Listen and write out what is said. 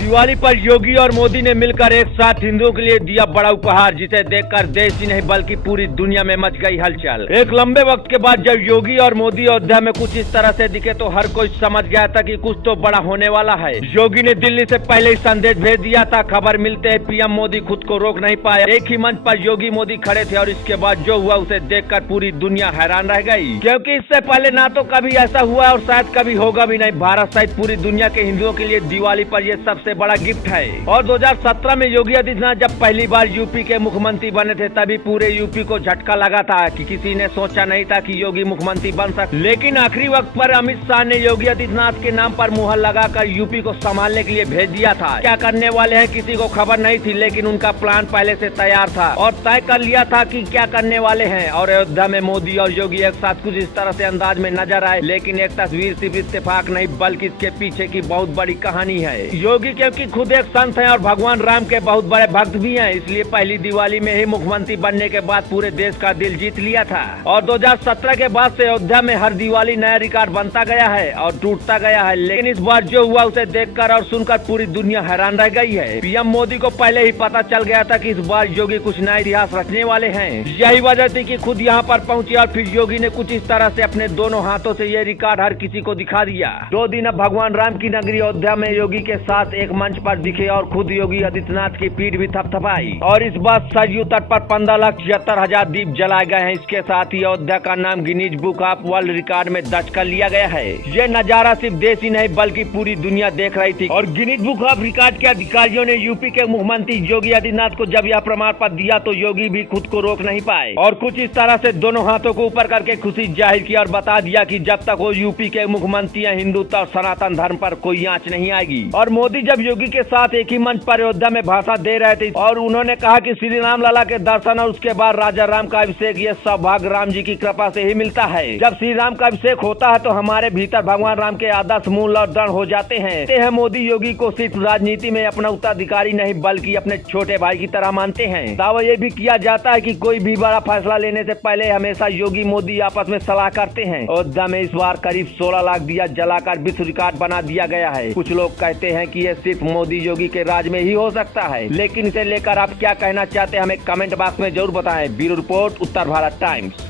दिवाली पर योगी और मोदी ने मिलकर एक साथ हिंदुओं के लिए दिया बड़ा उपहार, जिसे देखकर देश ही नहीं बल्कि पूरी दुनिया में मच गई हलचल। एक लंबे वक्त के बाद जब योगी और मोदी अयोध्या में कुछ इस तरह से दिखे तो हर कोई समझ गया था कि कुछ तो बड़ा होने वाला है। योगी ने दिल्ली से पहले ही संदेश भेज दिया था। खबर मिलते ही पीएम मोदी खुद को रोक नहीं पाए। एक ही मंच पर योगी मोदी खड़े थे और इसके बाद जो हुआ उसे देखकर पूरी दुनिया हैरान रह गई, क्योंकि इससे पहले ना तो कभी ऐसा हुआ और शायद कभी होगा भी नहीं। भारत सहित पूरी दुनिया के हिंदुओं के लिए दिवाली पर यह सबसे बड़ा गिफ्ट है। और 2017 में योगी आदित्यनाथ जब पहली बार यूपी के मुख्यमंत्री बने थे तभी पूरे यूपी को झटका लगा था कि किसी ने सोचा नहीं था कि योगी मुख्यमंत्री बन सकते। लेकिन आखिरी वक्त पर अमित शाह ने योगी आदित्यनाथ के नाम पर मुहर लगाकर यूपी को संभालने के लिए भेज दिया था। क्या करने वाले हैं किसी को खबर नहीं थी, लेकिन उनका प्लान पहले से तैयार था और तय कर लिया था कि क्या करने वाले हैं। और अयोध्या में मोदी और योगी एक साथ कुछ इस तरह से अंदाज में नजर आए, लेकिन एक तस्वीर सिर्फ इत्तेफाक नहीं बल्कि इसके पीछे की बहुत बड़ी कहानी है। योगी क्योंकि खुद एक संत हैं और भगवान राम के बहुत बड़े भक्त भी हैं, इसलिए पहली दिवाली में ही मुख्यमंत्री बनने के बाद पूरे देश का दिल जीत लिया था। और 2017 के बाद से अयोध्या में हर दिवाली नया रिकॉर्ड बनता गया है और टूटता गया है। लेकिन इस बार जो हुआ उसे देखकर और सुनकर पूरी दुनिया हैरान रह गई है। पीएम मोदी को पहले ही पता चल गया था कि इस बार योगी कुछ नया इतिहास रचने वाले हैं। यही वजह थी कि खुद यहाँ पर पहुँचे और फिर योगी ने कुछ इस तरह से अपने दोनों हाथों से ये रिकॉर्ड हर किसी को दिखा दिया। 2 दिन अब भगवान राम की नगरी अयोध्या में योगी के साथ एक मंच पर दिखे और खुद योगी आदित्यनाथ की पीठ भी थपथपाई। और इस बार सरयू तट पर 15,76,000 दीप जलाए गए हैं। इसके साथ ही अयोध्या का नाम Guinness book of world record में दर्ज कर लिया गया है। ये नजारा सिर्फ देश ही नहीं बल्कि पूरी दुनिया देख रही थी। और गिनीज बुक ऑफ रिकॉर्ड के अधिकारियों ने यूपी के मुख्यमंत्री योगी आदित्यनाथ को जब यह प्रमाण पत्र दिया तो योगी भी खुद को रोक नहीं पाए और कुछ इस तरह से दोनों हाथों को ऊपर करके खुशी जाहिर की और बता दिया कि जब तक वो यूपी के मुख्यमंत्री हैं हिंदुत्व और सनातन धर्म पर कोई आंच नहीं आएगी। और मोदी जब योगी के साथ एक ही मंच पर अयोध्या में भाषण दे रहे थे और उन्होंने कहा कि श्री राम लला के दर्शन और उसके बाद राजा राम का अभिषेक ये सौभाग्य राम जी की कृपा से ही मिलता है। जब श्री राम का अभिषेक होता है तो हमारे भीतर भगवान राम के आदर्श मूल और दृढ़ हो जाते हैं। मोदी योगी को सिर्फ राजनीति में अपना उत्तराधिकारी नहीं बल्कि अपने छोटे भाई की तरह मानते हैं। दावा ये भी किया जाता है कि कोई भी बड़ा फैसला लेने से पहले हमेशा योगी मोदी आपस में सलाह करते हैं। अयोध्या में इस बार करीब 16 लाख दिया जलाकर विश्व रिकॉर्ड बना दिया गया है। कुछ लोग कहते हैं कि ये सिर्फ मोदी योगी के राज में ही हो सकता है, लेकिन इसे लेकर आप क्या कहना चाहते हैं हमें कमेंट बॉक्स में जरूर बताएं। ब्यूरो रिपोर्ट, उत्तर भारत टाइम्स।